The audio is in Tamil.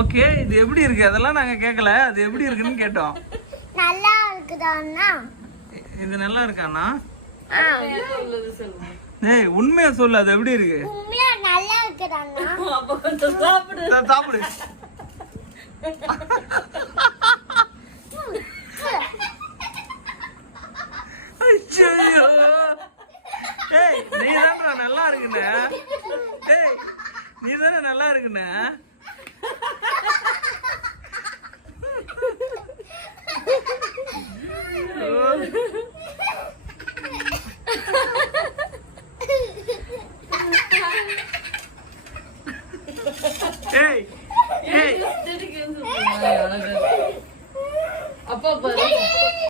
ஓகே, இது எப்படி இருக்கு? அதெல்லாம் நாங்க கேட்கல. அது எப்படி இருக்குன்னு கேட்டோம். நல்லா இருக்குதாண்ணா? இது நல்லா இருக்காண்ணா? ஏய், உண்மையா சொல்லு, அது எப்படி இருக்கு? உண்மையா நல்லா இருக்குதாண்ணா? அப்ப கொஞ்சம் சாப்பிடு. சாப்பிடு. ஐயோ, ஏய், நீதானே நல்லா இருக்குண்ணே. ஏய், நீதானே நல்லா இருக்குண்ணே. Oh